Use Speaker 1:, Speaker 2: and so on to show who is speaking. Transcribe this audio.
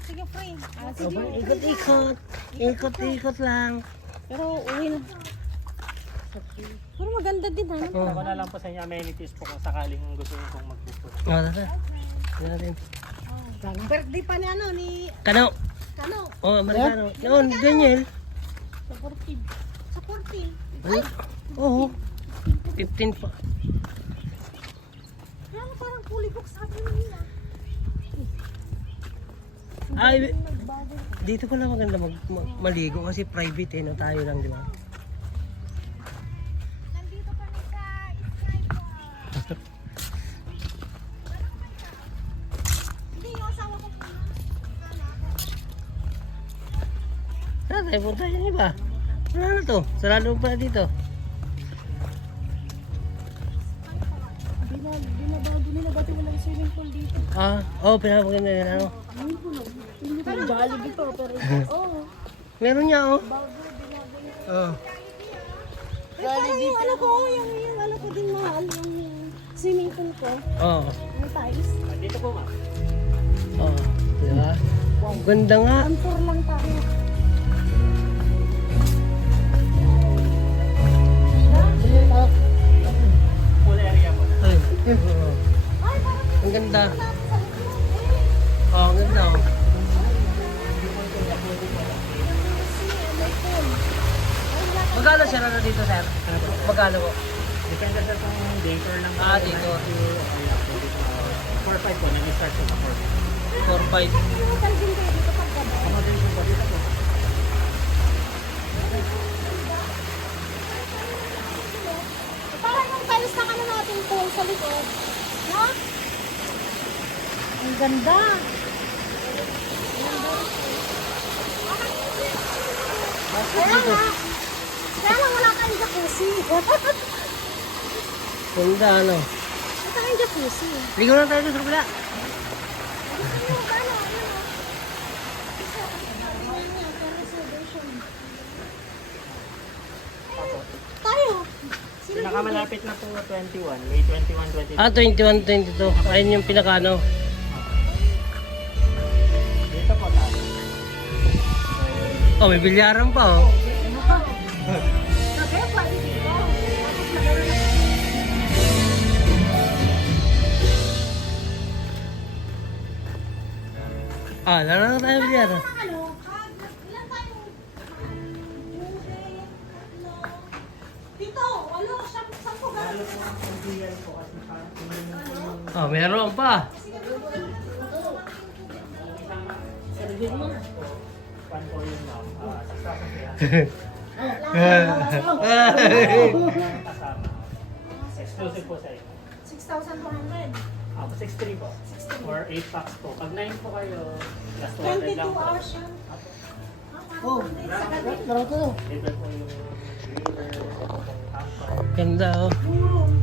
Speaker 1: Sige, free.
Speaker 2: Sige, ikot-ikot. Ikot-ikot lang.
Speaker 1: Pero uwi na. Pero maganda din ha.
Speaker 3: Ako na lang po sa inyo amenities po kung sakaling gusto nyo pong magpupos.
Speaker 2: Tara. Tignan natin.
Speaker 1: Birthday pa ni ano, ni
Speaker 2: Kano?
Speaker 1: Kano.
Speaker 2: Oh, Amerikano. Noon, Daniel.
Speaker 1: Sa 14. Sa 14.
Speaker 2: Ay, oo. 15 pa.
Speaker 1: Ano parang fully booked sabi nila.
Speaker 2: Ay, dito pala maganda maligo kasi private no, tayo lang, di ba?
Speaker 1: Nandito kami sa Sniper. Hindi yung asawa ko.
Speaker 2: Saan tayo punta yan, iba? Ano na to? Sarado pa dito.
Speaker 1: Binabago nila dati walang swimming pool dito.
Speaker 2: Pinapaganda nila, ano?
Speaker 1: Pero Jollibee to, pero oo.
Speaker 2: Meron niya, oh.
Speaker 1: Bago, binago nila.
Speaker 2: Oh.
Speaker 1: Jollibee. Yung ano ko, yung ano ko din mahal, yung swimming pool ko.
Speaker 2: Oh.
Speaker 1: Yung tiles.
Speaker 3: Dito po ma'am.
Speaker 2: Oh. Di ba? Ganda nga.
Speaker 1: Ang tour lang tayo.
Speaker 3: Full area po.
Speaker 2: Ay. Oo.
Speaker 1: Ay, parang
Speaker 2: Ang ganda.
Speaker 1: sa likod.
Speaker 2: Oh, ang ganda, oh. Magkano siya na dito, sir? Magkano po?
Speaker 3: Depende sa itong daycare ng
Speaker 2: Dito.
Speaker 3: 4-5 po, nag-start po sa
Speaker 2: 4-5.
Speaker 3: 4.
Speaker 1: Hotel din kayo dito paggabi.
Speaker 3: Accommodation po dito po.
Speaker 1: Parang yung tiles na ano natin pool sa likod. No? Ang ganda. Kaya lang wala kayong jacuzzi.
Speaker 2: Ganda, ano?
Speaker 1: Ito kayong jacuzzi.
Speaker 2: Ligo na tayo sa kabila.
Speaker 1: Tayo.
Speaker 3: Pinakamalapit na po 21, May 21, 22.
Speaker 2: 21, 22. Ayun yung pinakano.
Speaker 3: Dito po tayo.
Speaker 2: Oh, may bilyaran pa, oh.
Speaker 1: Sabi, pwede dito.
Speaker 2: Laro na tayo bilyaran.
Speaker 1: Ano? Ilan tayo? Dito, walo, sampo ganun.
Speaker 2: Oh, meron pa.
Speaker 3: Pan po yun ma'am. 6,000 kasama. Exclusive po sa inyo.
Speaker 1: 6,400.
Speaker 3: 6,300 po. Or 8 packs po. Pag 9 po kayo, plus 200
Speaker 1: 22
Speaker 3: lang po.
Speaker 1: hours yan.
Speaker 2: Oh,
Speaker 1: Sa gabi.
Speaker 2: laro to.
Speaker 3: Libre po yung liver, hamper.
Speaker 2: Ganda, oh.
Speaker 1: Puro.